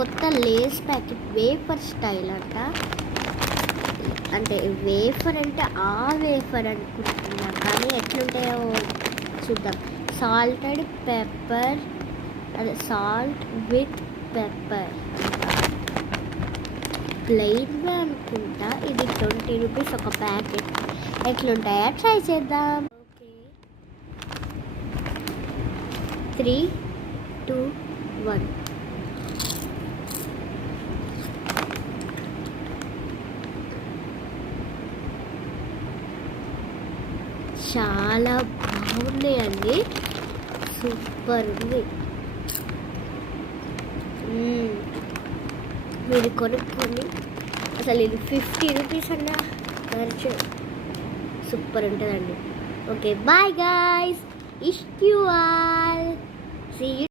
కొత్త Lay's packet wafer style అంట. అంటే వేఫర్ అంటే ఆ వేఫర్ అనుకుంటున్నా, కానీ ఎట్లుంటాయో చూద్దాం. సాల్టెడ్ పెప్పర్, అదే సాల్ట్ విత్ పెప్పర్, ప్లెయిన్గా అనుకుంటా. ఇది 20 రూపీస్ ఒక ప్యాకెట్. ఎట్లుంటాయో ట్రై చేద్దాం. ఓకే, 3, 2, 1. చాలా బాగున్నాయండి, సూపర్ ఉంది. మీరు కొనుక్కొని అసలు ఇది 50 రూపీస్ అన్న ఖర్చు, సూపర్ ఉంటుందండి. ఓకే, బాయ్ గాయ్స్, ఇష్ యూ ఆల్, సీ యూ.